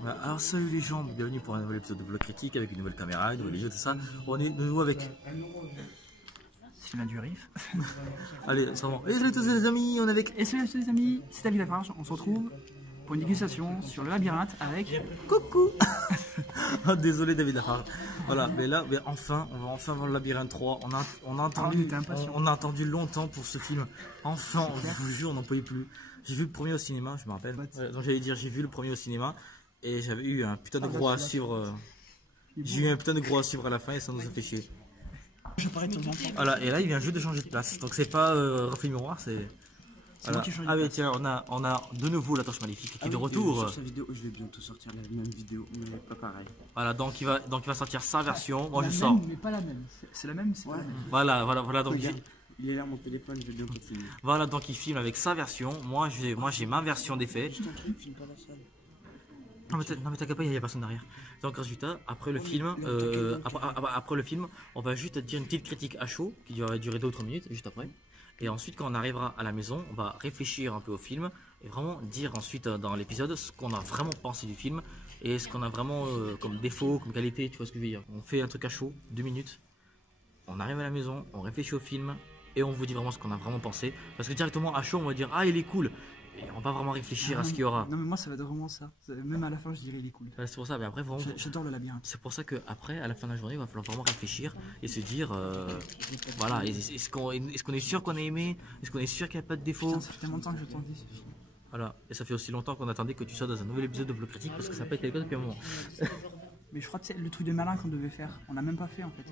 Voilà. Alors salut les gens, bienvenue pour un nouvel épisode de Vlog Critique avec une nouvelle caméra, une nouvelle vidéo, tout ça. On est de nouveau avec... Sylvain Durif. Allez, ça va. Et salut tous les amis, on est avec... Et salut les amis, c'est David Lafarge. On se retrouve pour une dégustation sur le labyrinthe avec... Coucou. Oh, désolé David Lafarge. Voilà, mais là, mais enfin, on va enfin voir le labyrinthe 3. On a attendu longtemps pour ce film. Enfin, je vous jure, on n'en pouvait plus. J'ai vu le premier au cinéma, je me rappelle. Donc j'allais dire, j'ai vu le premier au cinéma. Et j'avais eu un putain de gros à suivre. J'ai eu un putain de gros à suivre à la fin et ça nous a fait chier. Voilà, et là il vient juste de changer de place. Donc c'est pas reflet miroir, c'est. Voilà. Ah mais tiens, on a de nouveau la torche maléfique qui est de retour. Sur sa vidéo, je vais bientôt sortir la même vidéo, mais pas pareil. Voilà, donc il va sortir sa version. Moi je la sors. même, mais pas la même. C'est la même, c'est pas la même. Voilà, donc il est là mon téléphone, je vais bien continuer. voilà, donc il filme avec sa version. Moi j'ai ma version des faits. Je t'en prie, filme pas la salle. Non mais t'inquiète pas, il n'y a personne derrière. Donc résultat, après le film, on va juste dire une petite critique à chaud qui va durer 2 ou 3 minutes juste après. Et ensuite quand on arrivera à la maison, on va réfléchir un peu au film et vraiment dire ensuite dans l'épisode ce qu'on a vraiment pensé du film et ce qu'on a vraiment comme défaut, comme qualité, tu vois ce que je veux dire. On fait un truc à chaud, 2 minutes, on arrive à la maison, on réfléchit au film et on vous dit vraiment ce qu'on a vraiment pensé. Parce que directement à chaud on va dire ah il est cool. Et on va pas vraiment réfléchir à ce qu'il y aura. Non mais moi ça va être vraiment ça. Même à la fin je dirais il est cool. C'est pour ça, mais après vraiment. J'adore le labyrinthe. C'est pour ça qu'après, à la fin de la journée, il va falloir vraiment réfléchir et se dire voilà, est-ce qu'on est sûr qu'on a aimé? Est-ce qu'on est sûr qu'il n'y a pas de défaut? Putain, ça fait tellement longtemps que j'attendais ce film. Voilà, et ça fait aussi longtemps qu'on attendait que tu sois dans un nouvel épisode de Vlog Critique parce que ça n'a pas été le cas depuis un moment. Mais je crois que c'est le truc de malin qu'on devait faire. On n'a même pas fait en fait.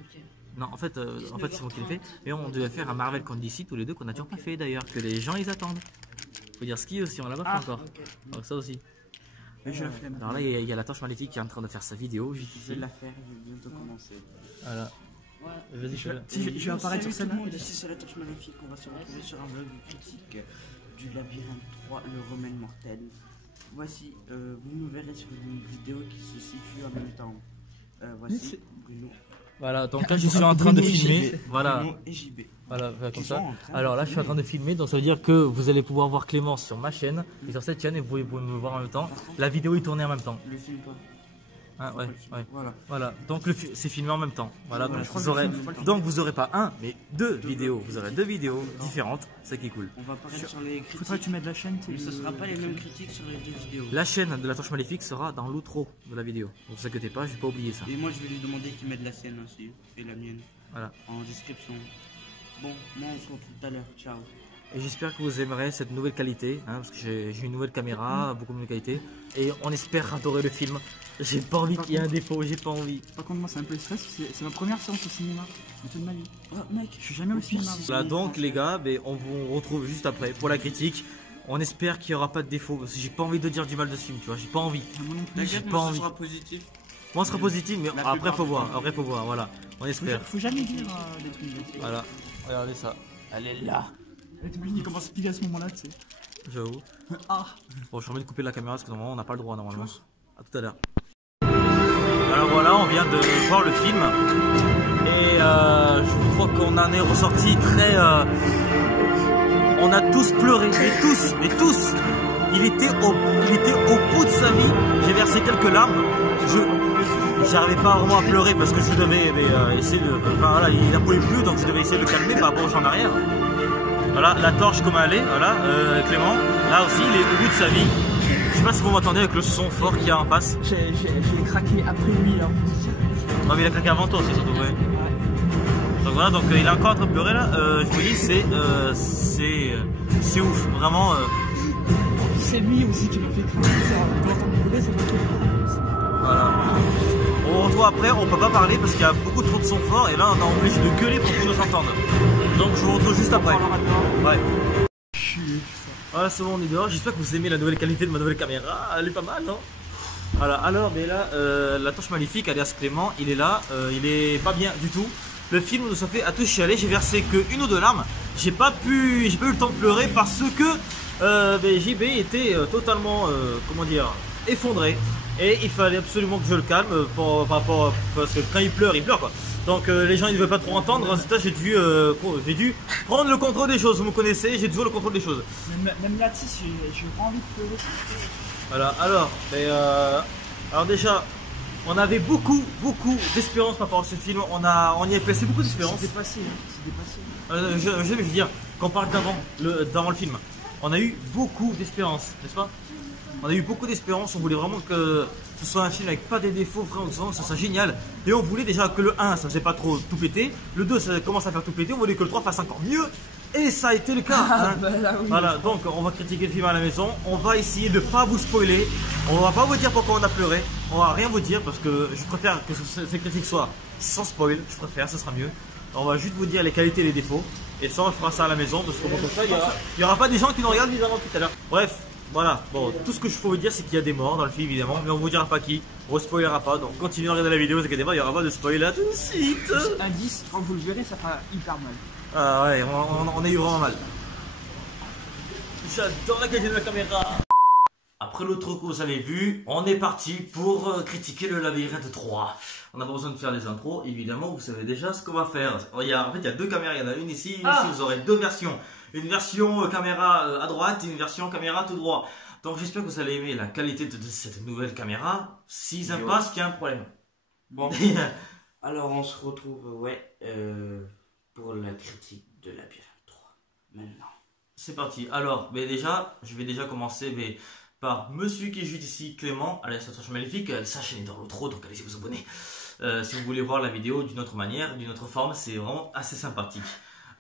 Non, en fait c'est moi qui l'ai fait. Mais on devait faire un Marvel contre DC tous les deux qu'on n'a toujours pas fait d'ailleurs, que les gens ils attendent. Faut dire ski aussi, on l'a pas fait encore. Donc ça aussi. Je la flemme. Alors là, il y a la torche maléfique qui est en train de faire sa vidéo. Je vais la faire, je vais bientôt commencer. Voilà. Vas-y, je vais apparaître sur scène. Ici c'est la torche maléfique, on va se retrouver sur un vlog critique du labyrinthe 3, le remède mortel. Voici, vous me verrez sur une vidéo qui se situe en même temps. Voici Bruno. Voilà, donc là je suis en train de filmer. Voilà. Bruno et JB. Voilà, comme ça. Alors là, je suis en train de filmer, donc ça veut dire que vous allez pouvoir voir Clémence sur ma chaîne et sur cette chaîne et vous pouvez me voir en même temps. La vidéo est tournée en même temps. Le film pas. Ah, ouais. Voilà. Donc c'est filmé en même temps. Voilà, donc vous aurez pas un, mais 2 vidéos. Vous aurez 2 vidéos différentes, c'est qui est cool. On va apparaître sur les critiques. Faudrait que tu mettes la chaîne. Mais ce sera pas les mêmes critiques sur les 2 vidéos. La chaîne de la torche maléfique sera dans l'outro de la vidéo. Ne vous inquiétez pas, je vais pas oublier ça. Et moi je vais lui demander qu'il mette la sienne aussi et la mienne. Voilà. En description. Bon, moi on se retrouve tout à l'heure. Ciao. Et j'espère que vous aimerez cette nouvelle qualité, hein, parce que j'ai une nouvelle caméra, beaucoup de qualité. Et on espère adorer le film. J'ai pas envie qu'il y ait un défaut, j'ai pas envie. Par contre, moi c'est un peu le stress, c'est ma première séance au cinéma de toute ma vie. Oh mec, je suis jamais au cinéma. Voilà, donc les gars, on vous retrouve juste après pour la critique. On espère qu'il n'y aura pas de défaut, parce que j'ai pas envie de dire du mal de ce film, tu vois, j'ai pas envie. J'ai pas envie. Sera positif. Moi on sera positif, mais après faut voir, voilà. On espère. Faut jamais dire des trucs. Voilà, regardez ça. Elle est là. Il commence à piler à ce moment-là, tu sais. J'avoue. Ah. Bon, je suis en train de couper la caméra parce que normalement on n'a pas le droit normalement. A tout à l'heure. Alors voilà, on vient de voir le film et je crois qu'on en est ressorti très. On a tous pleuré, mais tous. Il était au bout de sa vie. J'ai versé quelques larmes. J'arrivais pas vraiment à pleurer parce que je devais essayer de. Enfin voilà, il n'en pouvait plus donc je devais essayer de le calmer par rapport au champ arrière. Voilà, la torche comme elle est, voilà, Clément, là aussi il est au bout de sa vie. Je sais pas si vous m'entendez avec le son fort qu'il y a en face. J'ai craqué après lui là. Non mais il a craqué avant toi aussi surtout, ouais. Donc voilà, donc il est encore en train de pleurer là, je vous dis c'est ouf, vraiment. C'est lui aussi qui m'a fait craquer, voilà. On retrouve après, on peut pas parler parce qu'il y a beaucoup trop de son fort et là on est obligé de gueuler pour qu'ils nous entendent. Donc je vous retrouve juste après. Ouais. Voilà, c'est bon, on est dehors. J'espère que vous aimez la nouvelle qualité de ma nouvelle caméra. Elle est pas mal, non? Voilà, alors, mais là, la torche maléfique, alias Clément, il est là. Il est pas bien du tout. Le film nous a fait à tous chialer. J'ai versé que 1 ou 2 larmes. J'ai pas eu le temps de pleurer parce que JB était totalement, comment dire, effondré. Et il fallait absolument que je le calme parce que quand il pleure quoi. Donc les gens ils ne veulent pas trop entendre. Résultat, j'ai dû prendre le contrôle des choses. Vous me connaissez, j'ai toujours le contrôle des choses. Même là, tu sais, j'ai pas envie de pleurer. Voilà, alors, Alors déjà, on avait beaucoup d'espérance par rapport à ce film. On y a placé beaucoup d'espérance. C'est dépassé, hein. C'est dépassé. Je veux dire, quand on parle d'avant le film, on a eu beaucoup d'espérance, n'est-ce pas? On a eu beaucoup d'espérance, on voulait vraiment que ce soit un film avec pas des défauts, vraiment, ça soit génial. Et on voulait déjà que le 1, ça faisait pas trop tout péter. Le 2, ça commence à faire tout péter. On voulait que le 3 fasse encore mieux. Et ça a été le cas. Hein. Bah là, oui. Voilà, donc on va critiquer le film à la maison. On va essayer de pas vous spoiler. On va pas vous dire pourquoi on a pleuré. On va rien vous dire parce que je préfère que ces critiques soient sans spoil. Je préfère, ce sera mieux. On va juste vous dire les qualités et les défauts. Et ça, on fera ça à la maison parce que comme ça, il y aura pas des gens qui nous regardent bizarrement tout à l'heure. Bref. Voilà, bon, tout ce que je peux vous dire, c'est qu'il y a des morts dans le film, évidemment, mais on vous dira pas qui, on vous spoilera pas, donc continuez à regarder la vidéo, vous inquiétez pas, il y aura pas de spoil là tout de suite. Indice, quand vous le verrez, ça fera hyper mal. Ah ouais, on a eu vraiment mal. J'adore la qualité de la caméra. Après l'autre coup, vous avez vu, on est parti pour critiquer le Labyrinthe 3. On n'a pas besoin de faire des intros, évidemment, vous savez déjà ce qu'on va faire. En fait, il y a deux caméras, il y en a une ici, ici vous aurez deux versions. Une version caméra à droite et une version caméra tout droit. Donc j'espère que vous allez aimer la qualité de cette nouvelle caméra. S'ils n'aiment pas, c'est qu'il y a un problème. Bon, alors on se retrouve pour la critique de Labyrinthe 3. Maintenant. C'est parti. Alors, déjà, je vais déjà commencer par monsieur qui est juste ici, Clément. Allez, ça change magnifique. Sa chaîne est dans l'outro, donc allez-y vous abonner. Si vous voulez voir la vidéo d'une autre manière, d'une autre forme, c'est vraiment assez sympathique.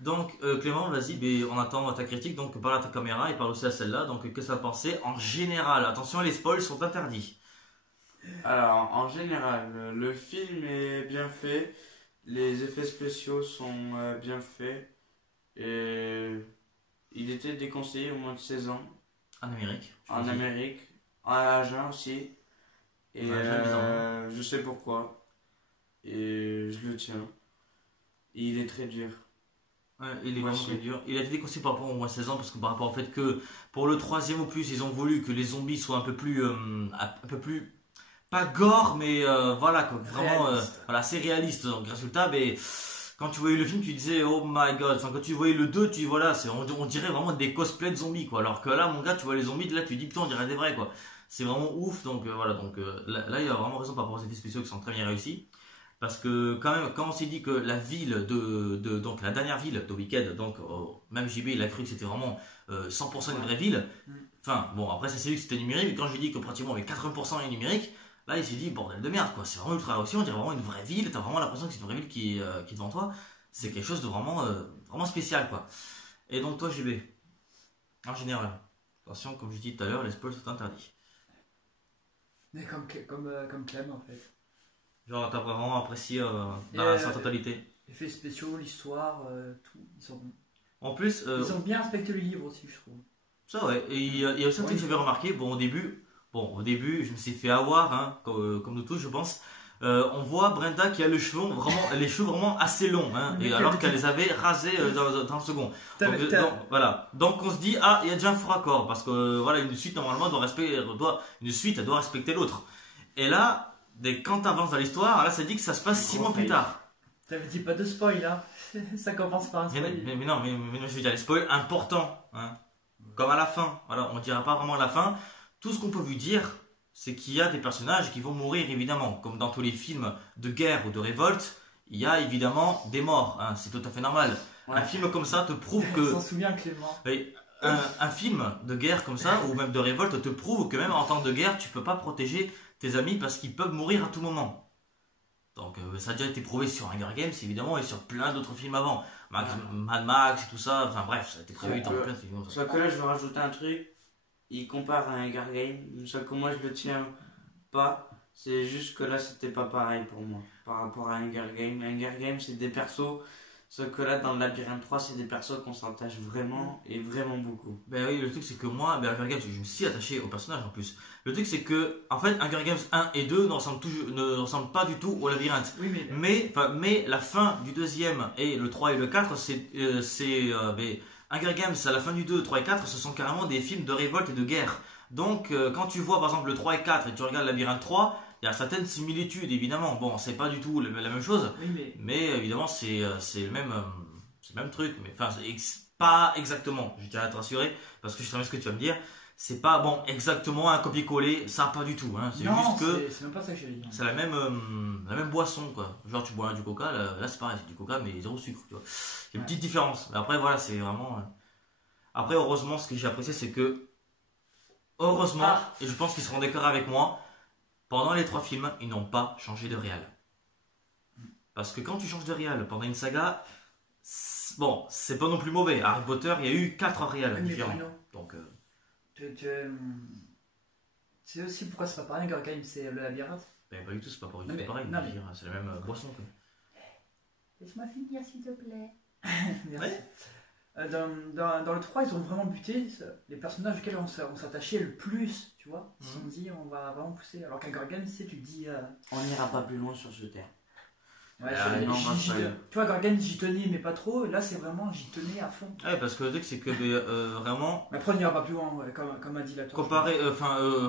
Donc Clément, vas-y, on attend ta critique, donc parle à ta caméra et parle aussi à celle-là, donc qu'est-ce que ça pensé en général? Attention, les spoils sont interdits. Alors, en général, le film est bien fait, les effets spéciaux sont bien faits, et il était déconseillé au moins de 16 ans. En Amérique. En Amérique, à Agen aussi, et je sais pourquoi, et je le tiens. Et il est très dur. Ouais, il est vraiment très dur. Il a été déconseillé par rapport au moins 16 ans parce que par rapport au fait que pour le troisième opus, ils ont voulu que les zombies soient un peu plus pas gore, mais voilà quoi, vraiment voilà, c'est réaliste. Donc résultat, quand tu voyais le film, tu disais oh my god. Enfin, quand tu voyais le 2, on dirait vraiment des cosplays de zombies quoi. Alors que là, mon gars, tu vois les zombies, là tu dis putain, on dirait des vrais quoi. C'est vraiment ouf. Donc voilà, là il y a vraiment raison par rapport aux effets spéciaux qui sont très bien réussis. Parce que quand même, quand on s'est dit que la ville donc la dernière ville de Wicked, donc même JB il a cru que c'était vraiment 100% une vraie ville. Enfin bon, après ça s'est vu que c'était numérique, mais quand je lui ai dit que pratiquement avec 80% est numérique, là il s'est dit bordel de merde quoi, c'est vraiment ultra réussi, on dirait vraiment une vraie ville, t'as vraiment l'impression que c'est une vraie ville qui est devant toi, c'est quelque chose de vraiment, vraiment spécial quoi. Et donc toi JB, en général, attention comme je dis tout à l'heure, les spoils sont interdits. Mais comme Clem en fait. Genre t'as vraiment apprécié dans sa totalité. Effets spéciaux, l'histoire, tout, ils sont bons. En plus, ils ont bien respecté le livre aussi, je trouve. Ça ouais, et il y a aussi un truc que j'avais remarqué, au début, je me suis fait avoir, hein, comme nous tous je pense. On voit Brenda qui a les cheveux vraiment assez longs, hein, et alors qu'elle les avait rasés dans le second. Voilà. Donc on se dit ah il y a déjà un faux raccord parce que voilà une suite normalement doit respecter l'autre. Et là quand t'avances dans l'histoire, là ça dit que ça se passe 6 mois plus tard. T'avais dit pas de spoil là. Ça commence par un spoil. Mais non, mais je veux dire les spoils importants, hein. Comme à la fin. Voilà, on dira pas vraiment à la fin. Tout ce qu'on peut vous dire, c'est qu'il y a des personnages qui vont mourir évidemment, comme dans tous les films de guerre ou de révolte. Il y a évidemment des morts, hein. C'est tout à fait normal. Ouais. Un film comme ça te prouve que. Je m'en souviens Clément. Un film de guerre comme ça ou même de révolte te prouve que même en temps de guerre, tu peux pas protéger tes amis parce qu'ils peuvent mourir à tout moment. Donc ça a déjà été prouvé sur Hunger Games évidemment et sur plein d'autres films avant. Mad Max et tout ça, enfin bref, ça a été prévu dans plein de films. Sauf que là je vais rajouter un truc, il compare à Hunger Games, sauf que moi je le tiens pas, c'est juste que là c'était pas pareil pour moi par rapport à Hunger Games. Hunger Games c'est des persos, sauf que là dans le Labyrinthe 3 c'est des persos qu'on s'attache vraiment et vraiment beaucoup. Ben oui, le truc c'est que moi, Hunger Games, je me suis attaché au personnage en plus. Le truc c'est que, en fait, Hunger Games 1 et 2 ne ressemblent pas du tout au Labyrinthe. Oui, mais la fin du deuxième et le 3 et le 4, Hunger Games à la fin du 2, 3 et 4, ce sont carrément des films de révolte et de guerre. Donc quand tu vois par exemple le 3 et 4 et tu regardes Labyrinthe 3, il y a certaines similitudes évidemment. Bon, c'est pas du tout la même chose, mais évidemment c'est le même truc. Mais enfin, pas exactement, je tiens à te rassurer parce que je sais ce que tu vas me dire. c'est pas bon exactement un copier-coller, ça pas du tout. Hein. C'est juste que c'est même pas ça que j'allais dire. c'est la même boisson quoi. Genre tu bois du coca, là c'est pareil, c'est du coca mais zéro sucre. Tu vois. Il y a une petite différence. Mais après voilà, c'est vraiment. Après heureusement, ce que j'ai apprécié c'est que heureusement, et je pense qu'ils seront d'accord avec moi, pendant les 3 films, ils n'ont pas changé de réal. Parce que quand tu changes de réal pendant une saga, bon, c'est pas non plus mauvais. Harry Potter, il y a eu 4 réals différents. Donc, c'est aussi pourquoi c'est pas pareil, Hunger Games, c'est le labyrinthe. Ben, pas du tout, c'est pas pareil. C'est la même boisson. Laisse-moi finir, s'il te plaît. Merci. Dans le 3, ils ont vraiment buté les personnages auxquels on s'attachait le plus, tu vois. Ils se sont dit, on va vraiment pousser. Alors qu'Hunger Games, tu sais, tu te dis. On n'ira pas plus loin sur ce terme. Ouais, tu vois, Hunger Games, j'y tenais, mais pas trop. Là, c'est vraiment, j'y tenais à fond. Ouais, parce que le truc, c'est que vraiment. Mais après, on n'ira pas plus loin, ouais, comme a dit la tour.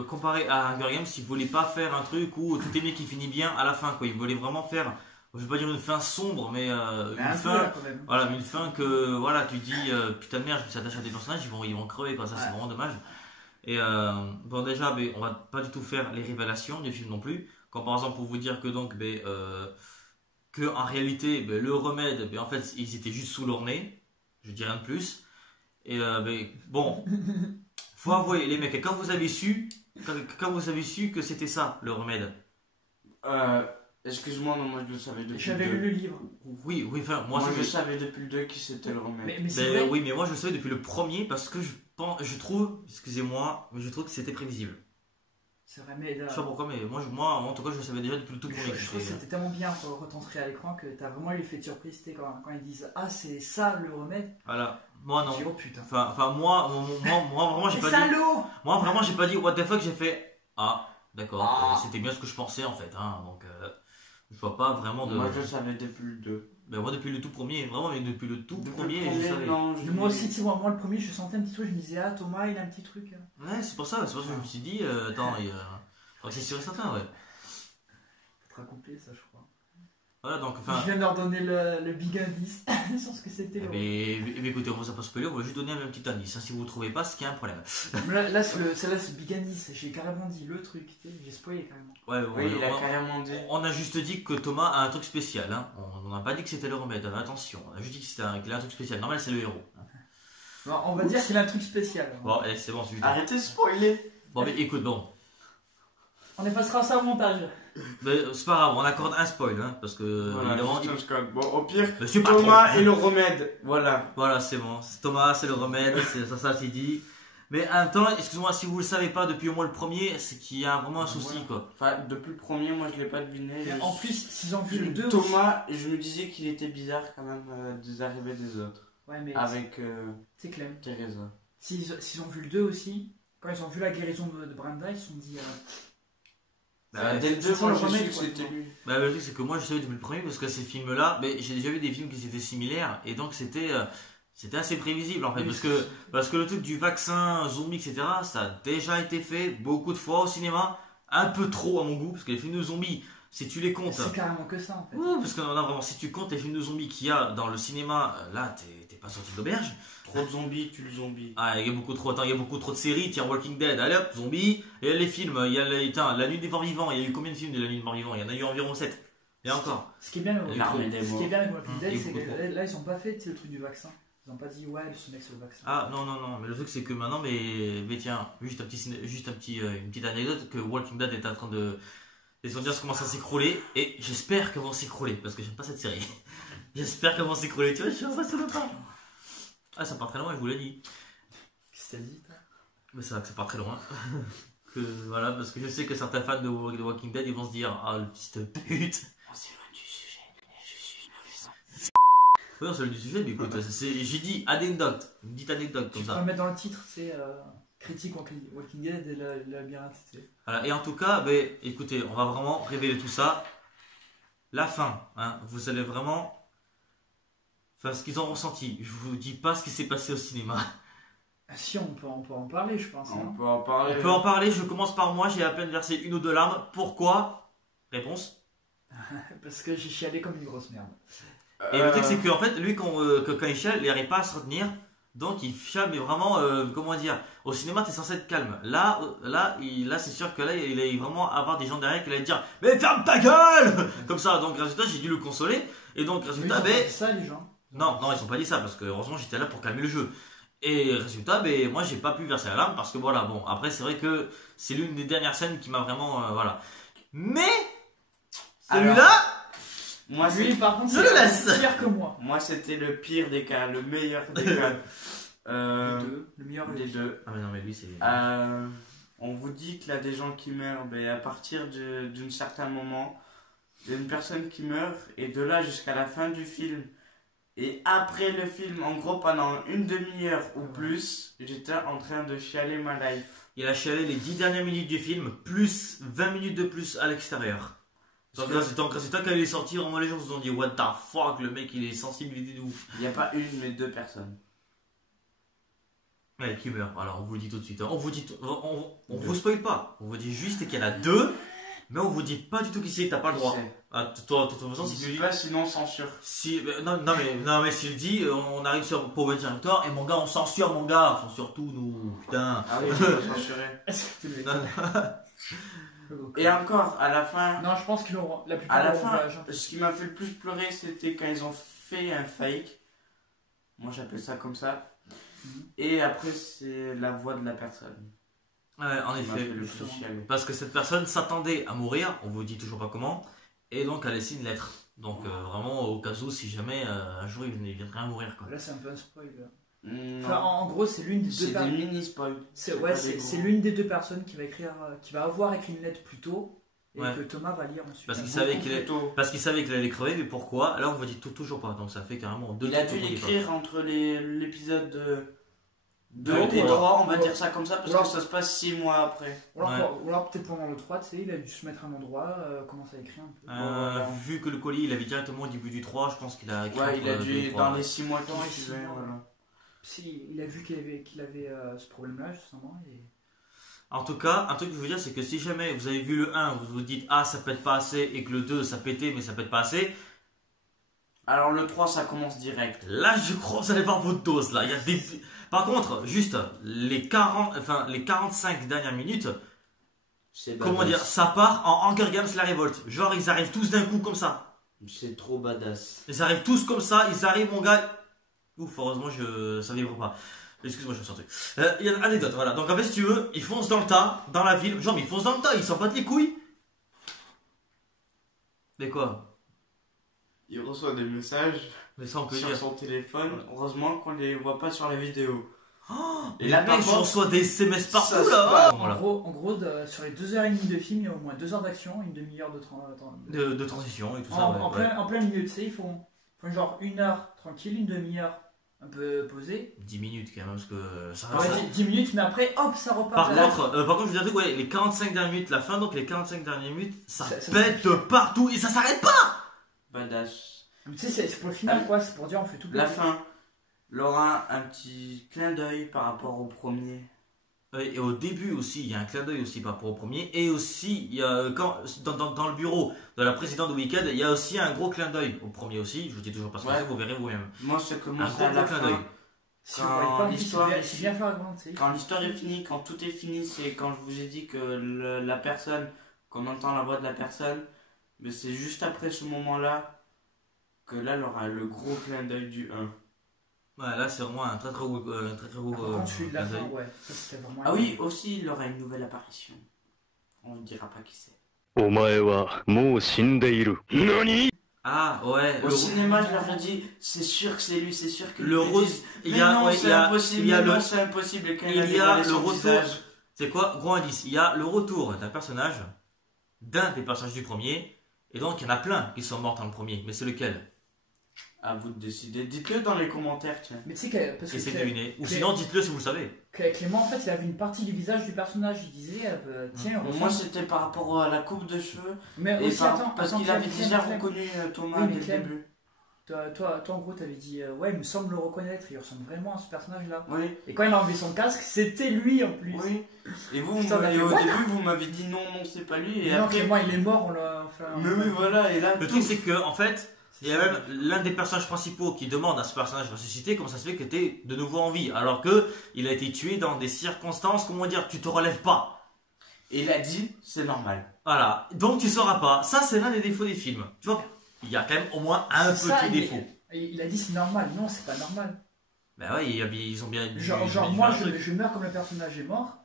Comparé à Hunger Games, ils voulaient pas faire un truc où tout est bien qui finit bien à la fin, quoi. Ils voulaient vraiment faire. Je vais pas dire une fin sombre, mais une fin, voilà, une fin que voilà, tu dis putain de merde, je me suis attaché à des personnages, ils vont crever quoi, ça c'est vraiment dommage. Et bon déjà, on va pas du tout faire les révélations du film non plus, comme par exemple pour vous dire que donc que en réalité le remède, en fait ils étaient juste sous leur nez, je dis rien de plus. Et bon, faut avouer les mecs, quand vous avez su que c'était ça le remède. Excuse-moi, mais moi je le savais depuis J'avais lu le livre. Oui, enfin, moi je savais depuis le 2 qui c'était le remède. Oui, mais moi je le savais depuis le premier parce que je trouve, excusez-moi, mais je trouve que c'était prévisible. C'est vrai, mais. Je sais pas pourquoi, mais moi en tout cas je le savais déjà depuis le tout premier. Je trouve que c'était tellement bien retranscrit à l'écran que t'as vraiment eu l'effet de surprise quand ils disent ah, c'est ça le remède. Voilà, moi non. Oh putain. Enfin, moi vraiment j'ai pas dit. Moi vraiment j'ai pas dit what the fuck, j'ai fait ah, d'accord, c'était bien ce que je pensais en fait, hein, donc. Je vois pas vraiment de. Moi je savais depuis le 2. Ben moi depuis le tout premier, vraiment mais depuis le tout premier, je savais. Moi aussi, tu sais, moi le premier je sentais un petit truc, je me disais ah Thomas il a un petit truc. Ouais c'est pour ça que je me suis dit, attends, c'est sûr et certain ouais. Faut te raconter ça je crois. Voilà donc enfin. Je viens de leur donner le big indice sur ce que c'était. Mais écoutez, on va pas spoiler, on va juste donner un petit indice, hein, si vous ne trouvez pas, c'est qu'il y a un problème. Là c'est big indice, j'ai carrément dit le truc, j'ai spoilé carrément. Ouais, il a carrément dit. On a juste dit que Thomas a un truc spécial, hein. On n'a pas dit que c'était le remède, attention, on a juste dit qu'il a un truc spécial, normal c'est le héros. Hein. Bon, on va dire qu'il a un truc spécial. Bon, c'est bon, c'est juste. Arrêtez de spoiler. Bon, mais écoute, bon. On effacera ça au montage. C'est pas grave, on accorde un spoil, hein, parce que voilà, évidemment. Bon, au pire, Monsieur Thomas et le remède. Voilà. Voilà, c'est bon. Thomas, c'est le remède, ça c'est dit. Mais en même temps, excuse-moi, si vous le savez pas depuis au moins le premier, c'est qu'il y a vraiment un souci, quoi. Enfin, depuis le premier, moi je l'ai pas deviné. Et en plus, s'ils ont vu le 2 Thomas, je me disais qu'il était bizarre quand même des arrivées des autres. Ouais, mais. Avec. C'est Clem. Teresa. S'ils ont vu le 2 aussi, quand ils ont vu la guérison de Brenda, ils se sont dit. Dès le 2, moi je sais que c'était lui. Le truc, c'est que moi je savais depuis le premier parce que ces films-là, j'ai déjà vu des films qui étaient similaires et donc c'était assez prévisible en fait. Parce que le truc du vaccin zombie, etc., ça a déjà été fait beaucoup de fois au cinéma, un peu trop à mon goût, parce que les films de zombies, si tu les comptes. C'est carrément que ça en fait. Ouais, parce que non, vraiment, si tu comptes les films de zombies qu'il y a dans le cinéma, là t'es pas sorti de l'auberge. Trop de zombies, tu le zombie. Ah, il y a beaucoup trop de séries, tiens, Walking Dead, allez hop, zombies. Et les films, il y a La Nuit des Morts Vivants, il y a eu combien de films de La Nuit des Morts Vivants? Il y en a eu environ 7. Et encore. Ce qui est bien avec Walking Dead, c'est que là ils ont pas fait le truc du vaccin. Ils ont pas dit ouais, ce mec c'est le vaccin. Ah non, mais le truc c'est que maintenant, mais tiens, une petite anecdote, que Walking Dead est en train de. Les audiences commencent à s'écrouler, et j'espère qu'elles vont s'écrouler, parce que j'aime pas cette série. J'espère qu'elles vont s'écrouler, tu vois, je suis en face de pas. Ah, ça part très loin, je vous l'ai dit. Qu'est-ce que t'as dit, toi? Mais c'est vrai que ça part très loin. Voilà, parce que je sais que certains fans de Walking Dead, ils vont se dire, ah, le fils de pute. On s'éloigne du sujet, je suis innocent. Oui, on s'éloigne du sujet, mais écoute, j'ai dit anecdote, une petite anecdote comme ça. Tu peux mettre dans le titre, c'est critique Walking Dead et le labyrinthe. Voilà, et en tout cas, écoutez, on va vraiment révéler tout ça. La fin, hein, vous allez vraiment. Enfin, ce qu'ils ont ressenti. Je vous dis pas ce qui s'est passé au cinéma. Si, on peut en parler, je pense. On peut en parler. On peut en parler, je commence par moi, j'ai à peine versé une ou deux larmes. Pourquoi? Réponse. Parce que j'ai chialé comme une grosse merde. Et le truc, c'est qu'en fait, lui, quand il chiale, il n'arrive pas à se retenir. Donc il chiale, mais vraiment, comment dire, au cinéma t'es censé être calme. Là c'est sûr que là il allait vraiment avoir des gens derrière qui allaient dire mais ferme ta gueule comme ça. Donc résultat j'ai dû le consoler et donc résultat c'est ça les gens. Non ils ont pas dit ça parce que heureusement j'étais là pour calmer le jeu. Et résultat moi j'ai pas pu verser la larme parce que voilà bon après c'est vrai que c'est l'une des dernières scènes qui m'a vraiment voilà. Mais celui-là. Moi, lui, par contre, je le laisse. Pire que moi. Moi, c'était le pire des cas, le meilleur des cas. Les deux. Le meilleur des deux. Ah mais non mais lui c'est. On vous dit qu'il y a des gens qui meurent, mais à partir d'un certain moment, il y a une personne qui meurt et de là jusqu'à la fin du film. Et après le film, en gros pendant une demi-heure ou plus, j'étais en train de chialer ma life. Il a chialé les 10 dernières minutes du film, plus 20 minutes de plus à l'extérieur. Donc résultat quand il est sorti, vraiment les gens se sont dit what the fuck, le mec il est sensibilité de ouf. Il n'y a pas une mais deux personnes. Ouais, qui meurt, alors on vous le dit tout de suite. On vous dit, on vous spoil pas, on vous dit juste qu'il y en a deux, mais on vous dit pas du tout qui c'est, t'as pas le droit. Ah, toi, de toute façon, si tu le dis. Pas sinon on censure. Si, non mais s'il dit, on arrive sur Pauvre Director et mon gars, on censure mon gars, on censure tout nous, putain. Ah oui, je vais censurer. Et encore, à la fin. Non, je pense qu'ils l'auront. La plupart à la fin, ce qui m'a fait le plus pleurer, c'était quand ils ont fait un fake. Moi, j'appelle ça comme ça. Et après, c'est la voix de la personne. Ouais, en effet. Parce que cette personne s'attendait à mourir, on vous dit toujours pas comment, et donc elle laissé une lettre. Donc vraiment, au cas où, si jamais un jour il viendrait à mourir. Quoi. Là, c'est un peu un spoil. Enfin, en gros, c'est l'une des deux personnes. C'est des mini-spoil. C'est l'une des deux personnes qui va avoir écrit une lettre plus tôt et ouais. que Thomas va lire ensuite. Parce qu'il savait qu'il allait crever, mais pourquoi? Là, on vous dit toujours pas. Donc ça fait carrément deux. Il a dû écrire entre l'épisode 2 et 3, on va dire ça comme ça, parce que ça se passe 6 mois après. Ou alors peut-être pendant le 3, tu sais, il a dû se mettre à un endroit, commencer à écrire un peu. Vu que le colis il avait directement au début du 3, je pense qu'il a écrit. Ouais, il a dû dans les 6 mois qui suivaient. Si, il a vu qu'il avait ce problème-là, justement. Et... En tout cas, un truc que je veux dire, c'est que si jamais vous avez vu le 1, vous vous dites ah ça pète pas assez, et que le 2 ça pétait mais ça pète pas assez. Alors le 3 ça commence direct. Là je crois que vous allez voir votre dose là. Il y a des... Par contre, juste les 45 dernières minutes, comment dire, ça part en Hunger Games la révolte. Genre ils arrivent tous d'un coup comme ça. C'est trop badass. Ils arrivent tous comme ça, ils arrivent mon gars. Ouf, heureusement ça vibre pas. Excuse-moi, je me suis sorti. Il y a une anecdote, voilà. Donc en fait, si tu veux, ils foncent dans le tas, dans la ville. Genre, mais ils foncent dans le tas, ils s'en battent les couilles. Mais quoi? Il reçoit des messages sur son téléphone. Heureusement qu'on les voit pas sur la vidéo. Oh, et là, mec, je reçois des SMS partout là. En gros, sur les 2h30 de film, il y a au moins 2 heures d'action, une demi-heure de transition et tout ça. En plein milieu, tu sais, ils font genre 1 heure tranquille, une demi-heure un peu posé. 10 minutes quand même, parce que ça va. 10 minutes, mais après, hop, ça repart. Par contre, je veux dire un truc, ouais, les 45 dernières minutes, la fin, donc les 45 dernières minutes, ça pète partout et ça s'arrête pas. Badass. Tu sais, c'est pour le final, quoi, c'est pour dire on fait tout. La fin, Laura, un petit clin d'œil par rapport au premier. Et au début aussi, il y a un clin d'œil aussi par rapport au premier. Et aussi, il y a, dans le bureau de la présidente de Weekend, il y a aussi un gros clin d'œil au premier aussi. Je vous dis toujours parce que vous verrez vous-même. Moi, c'est comme un gros clin d'œil. Quand l'histoire est finie, quand tout est fini, c'est quand je vous ai dit que la personne, qu'on entend la voix de la personne, mais c'est juste après ce moment-là que là, elle aura le gros clin d'œil du 1. Ouais, là c'est vraiment un très gros quand celui de la fin, ouais. Ça, c'était vraiment oui, aussi il aura une nouvelle apparition. On ne dira pas qui c'est. Ah ouais. Au cinéma, je leur ai dit, c'est sûr que c'est lui, c'est sûr que le rose. C'est impossible. Il y a le retour. C'est quoi, gros indice? Il y a le retour d'un des personnages du premier, et donc il y en a plein qui sont morts dans le premier. Mais c'est lequel? À vous de décider. Dites-le dans les commentaires, tiens. Mais tu sais parce que essayez de deviner. Ou sinon, dites-le si vous le savez. Clément, en fait, il avait une partie du visage du personnage. Il disait, tiens, moi, c'était par rapport à la coupe de cheveux. Mais aussi, parce qu'il avait déjà reconnu Thomas dès le début. Toi, en gros, t'avais dit, ouais, il me semble le reconnaître. Il ressemble vraiment à ce personnage-là. Oui. Et quand il a enlevé son casque, c'était lui en plus. Oui. Et vous, au début, vous m'avez dit non, c'est pas lui. Et non, après, Clément, il est mort. On l'a. Mais oui, voilà. Et là, le truc, c'est que, en fait. Il y a même l'un des personnages principaux qui demande à ce personnage ressuscité comment ça se fait que t'es de nouveau en vie, alors que il a été tué dans des circonstances, comment dire, tu te relèves pas. Et il a dit, c'est normal. Voilà, donc tu sauras pas. Ça, c'est l'un des défauts des films. Tu vois, il y a quand même au moins un petit défaut. Il a dit c'est normal. Non, c'est pas normal. Ben ouais, ils ont bien. Genre moi, je meurs comme le personnage est mort.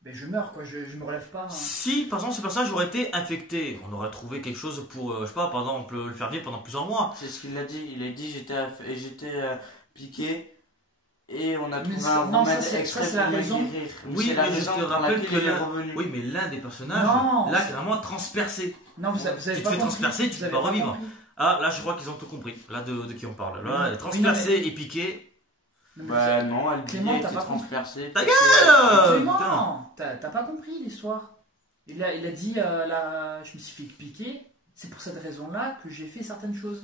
Ben je meurs quoi, je me relève pas. Hein. Si par exemple ce personnage aurait été infecté, on aurait trouvé quelque chose pour, je sais pas, par exemple le faire vivre pendant plusieurs mois. C'est ce qu'il a dit. Il a dit j'étais piqué et on a trouvé un remède exprès pour me guérir. Oui, mais je te rappelle que revenu. Oui, mais l'un des personnages, là clairement transpercé. Non, vous avez tu te pas fais transpercer, tu peux pas revivre. Compris. Ah là, je crois qu'ils ont tout compris. Là de qui on parle. Là, transpercé et piqué. Bah non, elle Clément, était t'as pas transpercée. Ta gueule! Clément, t'as pas compris l'histoire. Il a dit, je me suis fait piquer, c'est pour cette raison-là que j'ai fait certaines choses.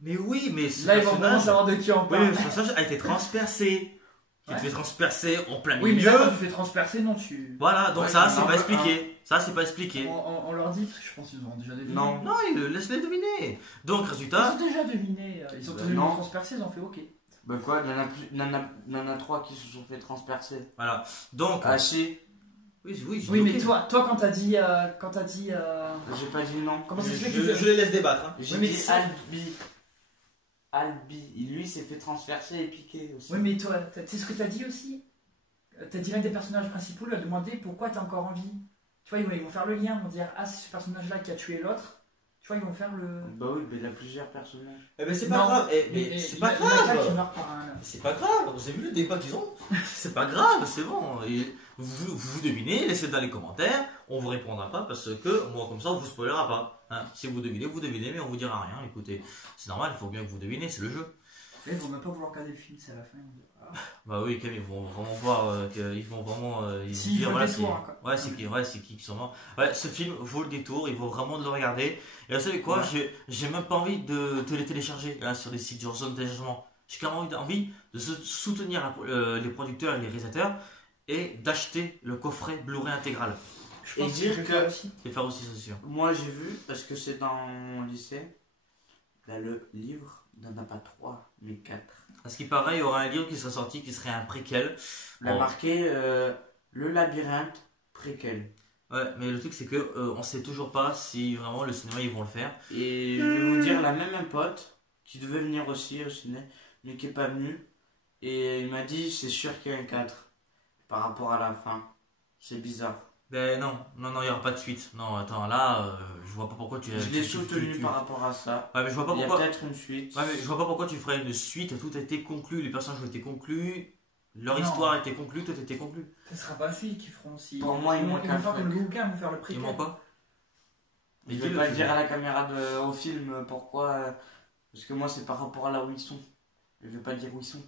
Mais oui, mais ce là, ils vont vraiment savoir de qui on parle. Oui, ce personnage a été transpercé. Tu te fais transpercer en plein milieu. Oui, mais là, quand tu fais transpercer, non, tu... Voilà, donc ça, c'est pas expliqué. Ça, c'est pas expliqué. On leur dit, je pense qu'ils ont déjà deviné. Non, laisse-les deviner. Donc, résultat... Ils ont déjà deviné. Ils ont tenu transpercer, ils ont fait OK. Bah quoi, il y en a 3 qui se sont fait transpercer. Voilà, donc... Haché. Oui, mais toi quand t'as dit... J'ai pas dit non. Comment ça se fait je les laisse débattre. Hein. J'ai dit Albi. Lui s'est fait transpercer et piquer aussi. Oui, mais toi, tu sais ce que t'as dit aussi? T'as dit l'un des personnages principaux lui a demandé pourquoi t'es encore en vie. Tu vois, ils vont faire le lien, ils vont dire ah, c'est ce personnage-là qui a tué l'autre. Tu vois, ils vont faire le. Bah oui, mais il y a plusieurs personnages. Eh ben c'est pas grave. Mais c'est pas grave. C'est pas grave. Vous avez vu le débat qu'ils ont? C'est pas grave, c'est bon. Et vous devinez, laissez-le dans les commentaires. On vous répondra pas parce que moi comme ça on vous spoilera pas. Hein, si vous devinez, mais on vous dira rien. Écoutez, c'est normal, il faut bien que vous devinez, c'est le jeu. Ils vont même pas vouloir regarder le film, c'est à la fin. Bah oui, quand même, ils vont vraiment voir, ils vont vraiment si dire voilà, c'est qui sont morts. Ouais, ce film vaut le détour, il vaut vraiment de le regarder. Et vous savez quoi, j'ai même pas envie de les télécharger là, sur des sites de téléchargement. J'ai carrément envie de soutenir les producteurs et les réalisateurs et d'acheter le coffret Blu-ray intégral. Et dire que et faire aussi ça, c'est sûr. Moi j'ai vu, parce que c'est dans mon lycée, là, le livre n'en a pas 3 mais 4. À ce qui paraît, il y aura un livre qui sera sorti qui serait un préquel. Il a marqué Le labyrinthe préquel. Ouais, mais le truc c'est que on sait toujours pas si vraiment le cinéma ils vont le faire. Et je vais vous dire, la même un pote qui devait venir aussi au ciné, mais qui est pas venu. Et il m'a dit c'est sûr qu'il y a un 4 par rapport à la fin. C'est bizarre. Ben non, il n'y aura pas de suite. Non, attends, là, je vois pas pourquoi tu... Je l'ai soutenu par rapport à ça. Ouais, mais je vois pas pourquoi... Il y a peut-être une suite. Ouais, mais je vois pas pourquoi tu ferais une suite, tout a été conclu, les personnages ont été conclus, leur histoire a été conclue, tout a été conclu. Ce sera pas une suite qu'ils feront aussi. Pour moi, ils vont faire comme le bouquin, ils vont faire le préquel. Ils vont pas. Je vais pas le dire à la caméra au film, pourquoi... Parce que moi, c'est par rapport à là où ils sont. Je vais pas dire où ils sont.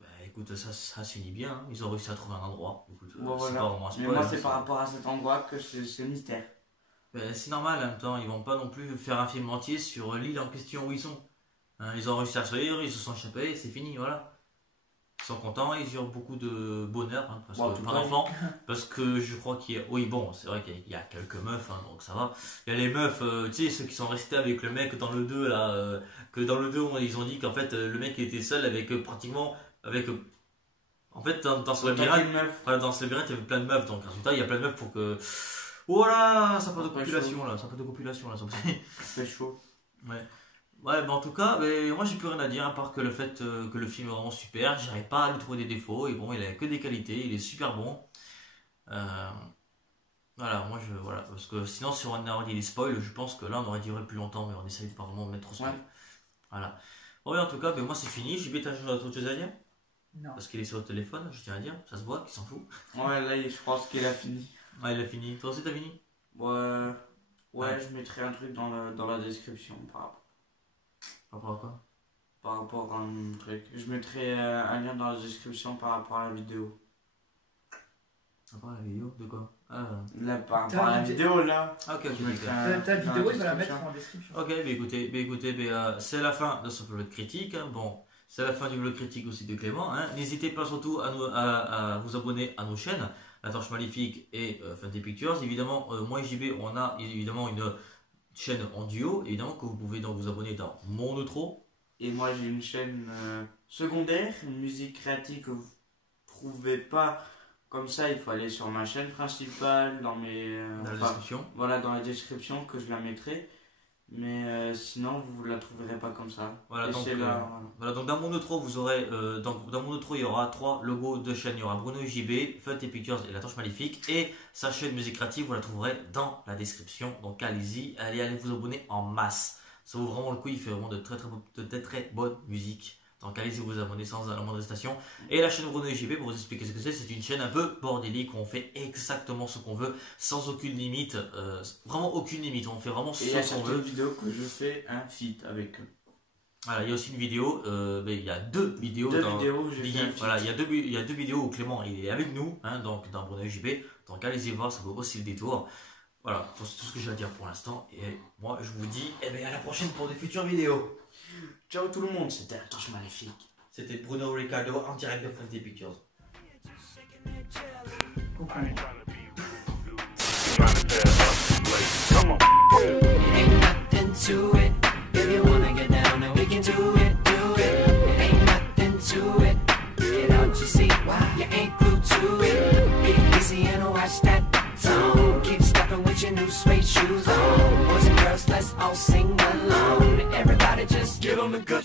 Bah écoute, ça se finit bien, hein. Ils ont réussi à trouver un endroit. Écoute, bon, voilà. Pas vraiment un spoil, mais moi, c'est par rapport à cet endroit que c'est mystère. Bah, c'est normal en même temps, ils vont pas non plus faire un film entier sur l'île en question où ils sont. Hein, ils ont réussi à sortir, ils se sont échappés, c'est fini, voilà. Ils sont contents, ils ont beaucoup de bonheur, hein, parce que pour un enfant, parce que je crois qu'il y a... Oui bon, c'est vrai qu'il y a quelques meufs, hein, donc ça va. Il y a les meufs, tu sais, ceux qui sont restés avec le mec dans le 2, là, que dans le 2, ils ont dit qu'en fait, le mec était seul avec pratiquement... En fait, dans ce labyrinthe, il y avait plein de meufs, donc résultat, il y a plein de meufs pour que... Voilà, ça part de copulation, là, ça part de copulation, là, ça fait chaud. Ouais. Ouais, bah en tout cas, moi j'ai plus rien à dire à part que le fait que le film est vraiment super, j'arrive pas à lui trouver des défauts, et bon, il a que des qualités, il est super bon. Voilà, voilà, parce que sinon si on avait dit des spoils, je pense que là on aurait duré plus longtemps, mais on essaye de pas vraiment mettre trop spoil. Ouais. Voilà. Bon, en tout cas, moi c'est fini, j'ai bien autre chose à dire. Non. Parce qu'il est sur le téléphone, je tiens à dire, ça se voit, qu'il s'en fout. Ouais, là je pense qu'il a fini. Ouais, il a fini. Toi aussi t'as fini? Ouais, je mettrai un truc dans la description par rapport. Par rapport à quoi? Par rapport à un truc. Je mettrai un lien dans la description par rapport à la vidéo. Par rapport à la vidéo? De quoi? Là, par rapport à la vidéo, là. Ah, ok. Ta vidéo, il va la mettre en description. Ok, écoutez, c'est la fin de ce vlog critique. Hein. Bon, c'est la fin du vlog critique aussi de Clément. Hein. N'hésitez pas surtout à vous abonner à nos chaînes, La Torche Maléfique et Fun Pictures. Évidemment, moi et JB, on a évidemment chaîne en duo, évidemment que vous pouvez donc vous abonner dans Mon Outro. Et moi j'ai une chaîne secondaire, une musique créative que vous trouvez pas comme ça, il faut aller sur ma chaîne principale, dans la description. Voilà, dans la description que je la mettrai. Mais sinon, vous la trouverez pas comme ça. Voilà, donc, voilà, donc dans Mon Outro, vous aurez, dans Mon Outro, il y aura 3 logos de chaîne. Il y aura Bruno JB, Fun & Pictures et La Torche Maléfique. Et sa chaîne musique créative, vous la trouverez dans la description. Donc allez-y, allez vous abonner en masse. Ça vaut vraiment le coup, il fait vraiment de très bonne musique. Donc allez-y vous abonner sans la moindre hésitation. Et la chaîne Bruno JB, pour vous expliquer ce que c'est une chaîne un peu bordélique où on fait exactement ce qu'on veut, sans aucune limite, vraiment aucune limite, on fait vraiment ce qu'on veut. Et il y a certaines vidéos que je fais un feat avec eux. Voilà, il y a aussi une vidéo, mais il y a 2 vidéos. Voilà, il y a deux vidéos où Clément il est avec nous, hein, donc dans Bruno JB. Donc allez-y voir, ça vaut aussi le détour. Voilà, c'est tout ce que j'ai à dire pour l'instant. Et moi je vous dis à la prochaine pour de futures vidéos. Ciao tout le monde, c'était La Torche Maléfique. C'était Bruno Ricardo en direct de Fun & Pictures. Ain't nothing to it. If you wanna get down, then we can do it, do it. It ain't nothing to it. Get out your seat, why you ain't glued to it? Be easy and watch that song. Keep stepping with your new suede shoes on. Boys and girls, let's all sing along. Everybody just give them the good